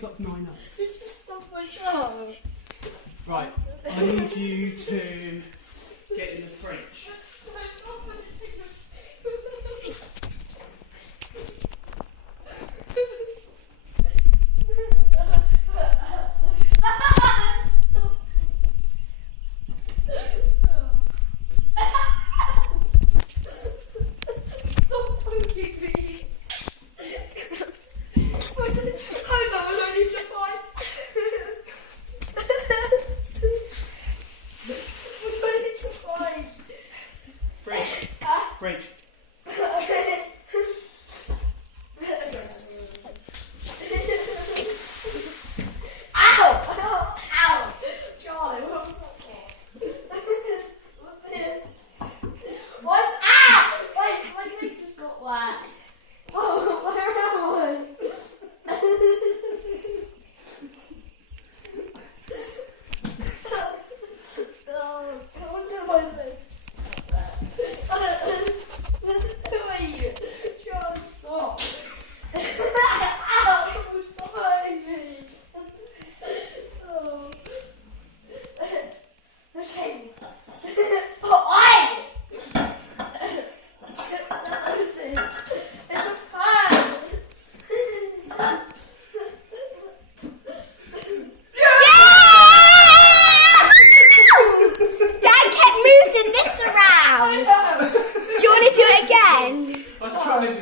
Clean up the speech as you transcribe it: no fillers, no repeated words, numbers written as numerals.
you've got 9 up. Just stop my show. Right, I need you to get in the fridge. Fridge. Do you want to do it again? I'm trying to